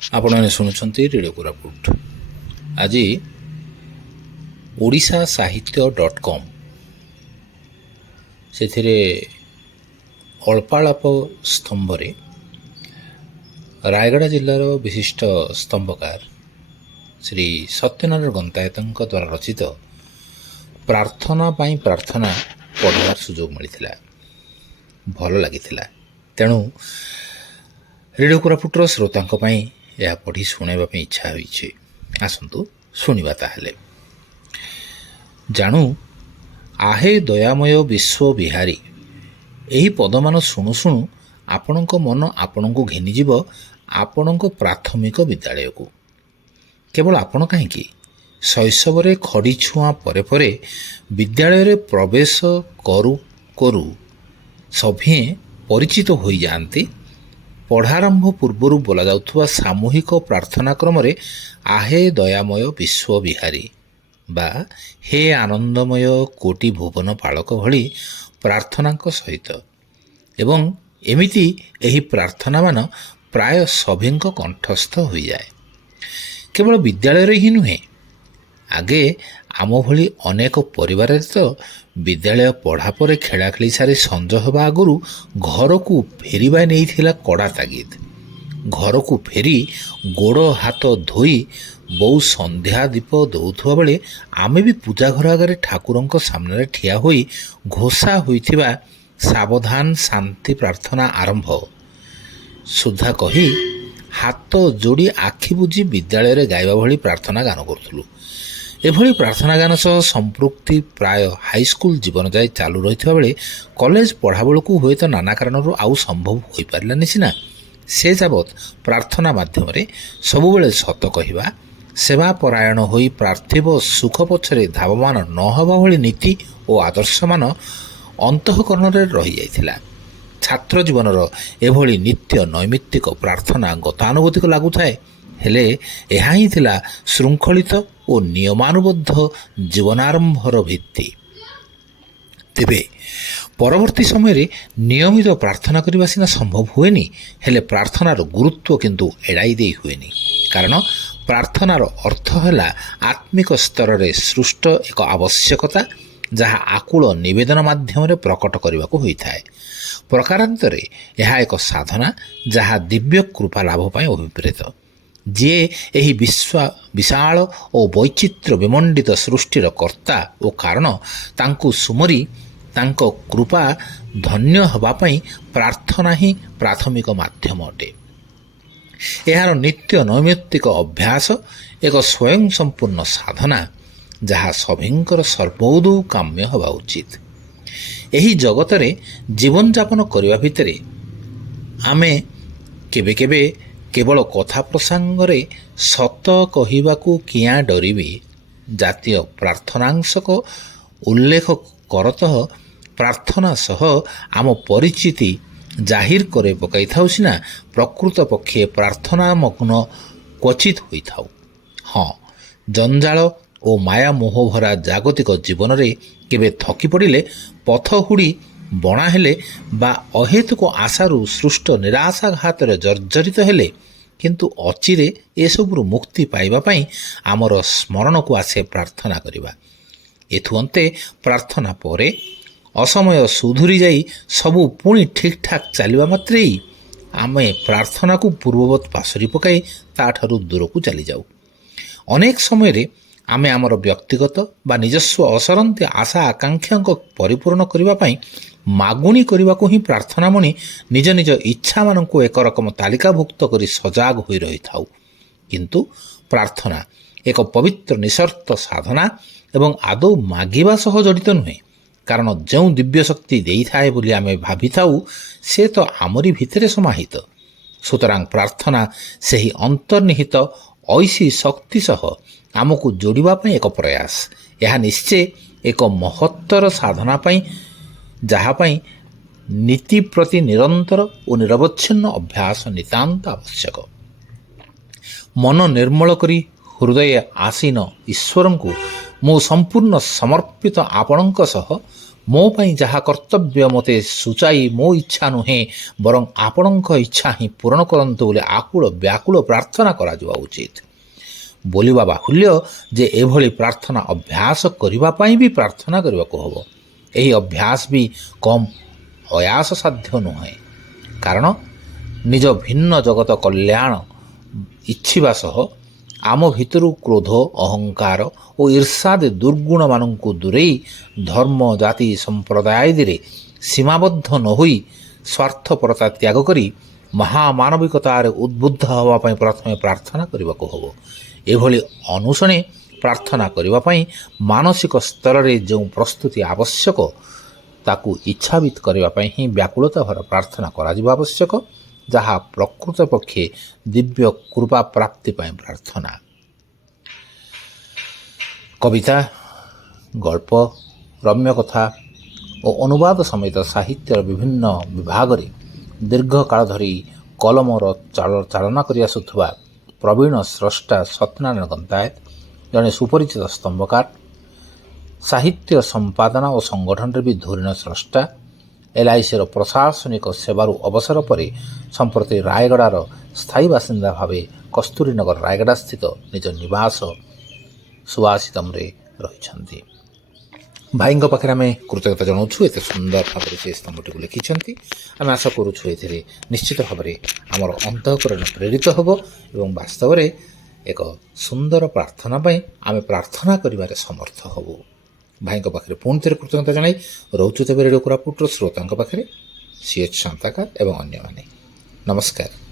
ଆପଣମାନେ ଶୁଣୁଛନ୍ତି ରେଡ଼ିଓ କୋରାପୁଟ। ଆଜି ଓଡ଼ିଶା ସାହିତ୍ୟ.com ସେଥିରେ ଅଳ୍ପାଳାପ ସ୍ତମ୍ଭରେ ରାୟଗଡ଼ା ଜିଲ୍ଲାର ବିଶିଷ୍ଟ ସ୍ତମ୍ଭକାର ଶ୍ରୀ ସତ୍ୟନାରାୟଣ ଗନ୍ତାୟତଙ୍କ ଦ୍ୱାରା ରଚିତ ପ୍ରାର୍ଥନା ପାଇଁ ପ୍ରାର୍ଥନା ପଢ଼ିବାର ସୁଯୋଗ ମିଳିଥିଲା। ଭଲ ଲାଗିଥିଲା। ତେଣୁ ରେଡ଼ିଓ କୋରାପୁଟର ଶ୍ରୋତାଙ୍କ ପାଇଁ ଏହା ପଢ଼ି ଶୁଣାଇବା ପାଇଁ ଇଚ୍ଛା ହୋଇଛି। ଆସନ୍ତୁ ଶୁଣିବା ତାହେଲେ। ଜାଣୁ ଆହେ ଦୟାମୟ ବିଶ୍ୱ ବିହାରୀ, ଏହି ପଦମାନ ଶୁଣୁ ଶୁଣୁ ଆପଣଙ୍କ ମନ ଆପଣଙ୍କୁ ଘେନିଯିବ ଆପଣଙ୍କ ପ୍ରାଥମିକ ବିଦ୍ୟାଳୟକୁ। କେବଳ ଆପଣ କାହିଁକି, ଶୈଶବରେ ଖଡ଼ି ଛୁଆଁ ପରେ ପରେ ବିଦ୍ୟାଳୟରେ ପ୍ରବେଶ କରୁ କରୁ ସଭିଏଁ ପରିଚିତ ହୋଇଯାଆନ୍ତି। ପଢ଼ାରମ୍ଭ ପୂର୍ବରୁ ବୋଲାଯାଉଥିବା ସାମୂହିକ ପ୍ରାର୍ଥନା କ୍ରମରେ ଆହେ ଦୟାମୟ ବିଶ୍ୱ ବିହାରୀ ବା ହେ ଆନନ୍ଦମୟ କୋଟି ଭୁବନ ପାଳକ ଭଳି ପ୍ରାର୍ଥନାଙ୍କ ସହିତ, ଏବଂ ଏମିତି ଏହି ପ୍ରାର୍ଥନାମାନ ପ୍ରାୟ ସଭିଙ୍କ କଣ୍ଠସ୍ଥ ହୋଇଯାଏ। କେବଳ ବିଦ୍ୟାଳୟରେ ହିଁ ନୁହେଁ, ଆଗେ ଆମ ଭଳି ଅନେକ ପରିବାରରେ ତ ବିଦ୍ୟାଳୟ ପଢ଼ା ପରେ ଖେଳାଖେଳି ସାରି ସଞ୍ଜ ହେବା ଆଗରୁ ଘରକୁ ଫେରିବା ନେଇଥିଲା କଡ଼ା ତାଗିଦ। ଘରକୁ ଫେରି ଗୋଡ଼ ହାତ ଧୋଇ ବୋଉ ସନ୍ଧ୍ୟା ଦୀପ ଦେଉଥିବା ବେଳେ ଆମେ ବି ପୂଜା ଘର ଆଗରେ ଠାକୁରଙ୍କ ସାମ୍ନାରେ ଠିଆ ହୋଇ ଘୋଷା ହୋଇଥିବା ସାବଧାନ ଶାନ୍ତି ପ୍ରାର୍ଥନା ଆରମ୍ଭ ସୁଦ୍ଧା କହି ହାତ ଯୋଡ଼ି ଆଖି ବୁଜି ବିଦ୍ୟାଳୟରେ ଗାଇବା ଭଳି ପ୍ରାର୍ଥନା ଗାନ କରୁଥିଲୁ। ଏଭଳି ପ୍ରାର୍ଥନା ଗାନ ସହ ସମ୍ପୃକ୍ତି ପ୍ରାୟ ହାଇସ୍କୁଲ ଜୀବନ ଯାଏ ଚାଲୁ ରହିଥିବା ବେଳେ କଲେଜ ପଢ଼ା ବେଳକୁ ହୁଏତ ନାନା କାରଣରୁ ଆଉ ସମ୍ଭବ ହୋଇପାରିଲାନି ସିନା, ସେ ଯାବତ୍ ପ୍ରାର୍ଥନା ମାଧ୍ୟମରେ ସବୁବେଳେ ସତ କହିବା, ସେବାପରାୟଣ ହୋଇ ପାର୍ଥିବ ସୁଖ ପଛରେ ଧାବମାନ ନ ହେବା ଭଳି ନୀତି ଓ ଆଦର୍ଶମାନ ଅନ୍ତଃକରଣରେ ରହିଯାଇଥିଲା। ଛାତ୍ର ଜୀବନର ଏଭଳି ନିତ୍ୟ ନୈମିତ୍ତିକ ପ୍ରାର୍ଥନା ଗତାନୁଗତିକ ଲାଗୁଥାଏ, ହେଲେ ଏହା ହିଁ ଥିଲା ଶୃଙ୍ଖଳିତ ଓ ନିୟମାନୁବଦ୍ଧ ଜୀବନାରମ୍ଭର ଭିତ୍ତି। ତେବେ ପରବର୍ତ୍ତୀ ସମୟରେ ନିୟମିତ ପ୍ରାର୍ଥନା କରିବା ସିନା ସମ୍ଭବ ହୁଏନି, ହେଲେ ପ୍ରାର୍ଥନାର ଗୁରୁତ୍ୱ କିନ୍ତୁ ଏଡ଼ାଇ ଦେଇ ହୁଏନି। କାରଣ ପ୍ରାର୍ଥନାର ଅର୍ଥ ହେଲା ଆତ୍ମିକ ସ୍ତରରେ ସୃଷ୍ଟ ଏକ ଆବଶ୍ୟକତା, ଯାହା ଆକୁଳ ନିବେଦନ ମାଧ୍ୟମରେ ପ୍ରକଟ କରିବାକୁ ହୋଇଥାଏ। ପ୍ରକାରାନ୍ତରେ ଏହା ଏକ ସାଧନା, ଯାହା ଦିବ୍ୟ କୃପା ଲାଭ ପାଇଁ ଅଭିପ୍ରେତ। ଯିଏ ଏହି ବିଶାଳ ଓ ବୈଚିତ୍ର୍ୟ ବିମଣ୍ଡିତ ସୃଷ୍ଟିର କର୍ତ୍ତା ଓ କାରଣ, ତାଙ୍କୁ ସୁମରି ତାଙ୍କ କୃପା ଧନ୍ୟ ହେବା ପାଇଁ ପ୍ରାର୍ଥନା ହିଁ ପ୍ରାଥମିକ ମାଧ୍ୟମ ଅଟେ। ଏହାର ନିତ୍ୟ ନୈମିତ୍ତିକ ଅଭ୍ୟାସ ଏକ ସ୍ୱୟଂ ସମ୍ପୂର୍ଣ୍ଣ ସାଧନା, ଯାହା ସଭିଙ୍କର ସର୍ବୋଦୌ କାମ୍ୟ ହେବା ଉଚିତ। ଏହି ଜଗତରେ ଜୀବନଯାପନ କରିବା ଭିତରେ ଆମେ କେବେ କେବେ କେବଳ କଥା ପ୍ରସଙ୍ଗରେ ସତ କହିବାକୁ କିଆଁ ଡରିବି ଜାତୀୟ ପ୍ରାର୍ଥନାଂଶକ ଉଲ୍ଲେଖ କରତଃ ପ୍ରାର୍ଥନା ସହ ଆମ ପରିଚିତି ଜାହିର କରି ପକାଇଥାଉ ସିନା, ପ୍ରକୃତ ପକ୍ଷେ ପ୍ରାର୍ଥନାମଗ୍ନ କ୍ୱଚିତ ହୋଇଥାଉ। ହଁ, ଜଞ୍ଜାଳ ଓ ମାୟାମୋହଭରା ଜାଗତିକ ଜୀବନରେ କେବେ ଥକି ପଡ଼ିଲେ, ପଥ ହୁଡ଼ି ବଣା ହେଲେ ବା ଅହେତୁକ ଆଶାରୁ ସୃଷ୍ଟ ନିରାଶାଘାତରେ ଜର୍ଜରିତ ହେଲେ, କିନ୍ତୁ ଅଚିରେ ଏସବୁରୁ ମୁକ୍ତି ପାଇବା ପାଇଁ ଆମର ସ୍ମରଣକୁ ଆସେ ପ୍ରାର୍ଥନା କରିବା। ଏଥୁଅନ୍ତେ ପ୍ରାର୍ଥନା ପରେ ଅସମୟ ସୁଧୁରି ଯାଇ ସବୁ ପୁଣି ଠିକ୍ ଠାକ୍ ଚାଲିବା ମାତ୍ରେ ଆମେ ପ୍ରାର୍ଥନାକୁ ପୂର୍ବବତ୍ ପାସୋରି ପକାଇ ତାଠାରୁ ଦୂରକୁ ଚାଲିଯାଉ। ଅନେକ ସମୟରେ ଆମେ ଆମର ବ୍ୟକ୍ତିଗତ ବା ନିଜସ୍ୱ ଅସରନ୍ତି ଆଶା ଆକାଂକ୍ଷାଙ୍କ ପରିପୂରଣ କରିବା ପାଇଁ ମାଗୁଣି କରିବାକୁ ହିଁ ପ୍ରାର୍ଥନା ମଣି ନିଜ ନିଜ ଇଚ୍ଛାମାନଙ୍କୁ ଏକ ରକମ ତାଲିକାଭୁକ୍ତ କରି ସଜାଗ ହୋଇ ରହିଥାଉ। କିନ୍ତୁ ପ୍ରାର୍ଥନା ଏକ ପବିତ୍ର ନିଃସର୍ତ୍ତ ସାଧନା ଏବଂ ଆଦୌ ମାଗିବା ସହ ଜଡ଼ିତ ନୁହେଁ। କାରଣ ଯେଉଁ ଦିବ୍ୟ ଶକ୍ତି ଦେଇଥାଏ ବୋଲି ଆମେ ଭାବିଥାଉ, ସେ ତ ଆମରି ଭିତରେ ସମାହିତ। ସୁତରାଂ ପ୍ରାର୍ଥନା ସେହି ଅନ୍ତର୍ନିହିତ ଐଶୀ ଶକ୍ତି ସହ ଆମକୁ ଯୋଡ଼ିବା ପାଇଁ ଏକ ପ୍ରୟାସ। ଏହା ନିଶ୍ଚୟ ଏକ ମହତ୍ତର ସାଧନା ପାଇଁ, ଯାହା ପାଇଁ ନୀତି ପ୍ରତି ନିରନ୍ତର ଓ ନିରବଚ୍ଛିନ୍ନ ଅଭ୍ୟାସ ନିତାନ୍ତ ଆବଶ୍ୟକ। ମନ ନିର୍ମଳ କରି ହୃଦୟ ଆସୀନ ଈଶ୍ୱରଙ୍କୁ ମୁଁ ସମ୍ପୂର୍ଣ୍ଣ ସମର୍ପିତ ଆପଣଙ୍କ ସହ ମୋ ପାଇଁ ଯାହା କର୍ତ୍ତବ୍ୟ ମୋତେ ସୂଚାଇ ମୋ ଇଚ୍ଛା ନୁହେଁ ବରଂ ଆପଣଙ୍କ ଇଚ୍ଛା ହିଁ ପୂରଣ କରନ୍ତୁ ବୋଲି ଆକୁଳ ବ୍ୟାକୁଳ ପ୍ରାର୍ଥନା କରାଯିବା ଉଚିତ। ବୋଲିବା ବାହୁଲ୍ୟ ଯେ ଏଭଳି ପ୍ରାର୍ଥନା ଅଭ୍ୟାସ କରିବା ପାଇଁ ବି ପ୍ରାର୍ଥନା କରିବାକୁ ହେବ। ଏହି ଅଭ୍ୟାସ ବି କମ୍ ଅୟାସ ସାଧ୍ୟ ନୁହେଁ, କାରଣ ନିଜ ଭିନ୍ନ ଜଗତ କଲ୍ୟାଣ ଇଚ୍ଛିବା ସହ ଆମ ଭିତରୁ କ୍ରୋଧ, ଅହଙ୍କାର ଓ ଈର୍ଷାଦି ଦୁର୍ଗୁଣମାନଙ୍କୁ ଦୂରେଇ ଧର୍ମ, ଜାତି, ସମ୍ପ୍ରଦାୟାଦିରେ ସୀମାବଦ୍ଧ ନ ହୋଇ ସ୍ୱାର୍ଥପରତା ତ୍ୟାଗ କରି ମହାମାନବିକତାରେ ଉଦ୍ବୁଦ୍ଧ ହେବା ପାଇଁ ପ୍ରଥମେ ପ୍ରାର୍ଥନା କରିବାକୁ ହେବ। ଏଭଳି ଅନୁଶଣେ ପ୍ରାର୍ଥନା କରିବା ପାଇଁ ମାନସିକ ସ୍ତରରେ ଯେଉଁ ପ୍ରସ୍ତୁତି ଆବଶ୍ୟକ, ତାକୁ ଇଚ୍ଛାବିତ କରିବା ପାଇଁ ହିଁ ବ୍ୟାକୁଳତା ଭରା ପ୍ରାର୍ଥନା କରାଯିବା ଆବଶ୍ୟକ, ଯାହା ପ୍ରକୃତ ପକ୍ଷେ ଦିବ୍ୟ କୃପା ପ୍ରାପ୍ତି ପାଇଁ ପ୍ରାର୍ଥନା। କବିତା, ଗଳ୍ପ, ରମ୍ୟକଥା ଓ ଅନୁବାଦ ସମେତ ସାହିତ୍ୟର ବିଭିନ୍ନ ବିଭାଗରେ ଦୀର୍ଘକାଳ ଧରି କଲମର ଚାଳନା କରି ଆସୁଥିବା ପ୍ରବୀଣ ସ୍ରଷ୍ଟା ସତ୍ୟନାରାୟଣ ଗନ୍ତାୟତ ଜଣେ ସୁପରିଚିତ ସ୍ତମ୍ଭକାର, ସାହିତ୍ୟ ସମ୍ପାଦନା ଓ ସଂଗଠନରେ ବି ଧୁରୀଣ ସ୍ରଷ୍ଟା। LICର ପ୍ରଶାସନିକ ସେବାରୁ ଅବସର ପରେ ସମ୍ପ୍ରତି ରାୟଗଡ଼ାର ସ୍ଥାୟୀ ବାସିନ୍ଦା ଭାବେ କସ୍ତୁରୀନଗର ରାୟଗଡ଼ା ସ୍ଥିତ ନିଜ ନିବାସ ସୁଭାଷିତମରେ ରହିଛନ୍ତି। ଭାଇଙ୍କ ପାଖରେ ଆମେ କୃତଜ୍ଞତା ଜଣାଉଛୁ, ଏତେ ସୁନ୍ଦର ଭାବରେ ସେ ସ୍ତମ୍ଭଟିକୁ ଲେଖିଛନ୍ତି। ଆମେ ଆଶା କରୁଛୁ ଏଥିରେ ନିଶ୍ଚିତ ଭାବରେ ଆମର ଅନ୍ତଃକରଣ ପ୍ରେରିତ ହେବ ଏବଂ ବାସ୍ତବରେ ଏକ ସୁନ୍ଦର ପ୍ରାର୍ଥନା ପାଇଁ ଆମେ ପ୍ରାର୍ଥନା କରିବାରେ ସମର୍ଥ ହେବୁ। ଭାଇଙ୍କ ପାଖରେ ପୁଣି ଥରେ କୃତଜ୍ଞତା ଜଣାଇ ରହୁଛୁ ତେବେ ରେଡ଼ିଓ କୋରାପୁଟର ଶ୍ରୋତାଙ୍କ ପାଖରେ CH ଶାନ୍ତାକାର ଏବଂ ଅନ୍ୟମାନେ। ନମସ୍କାର।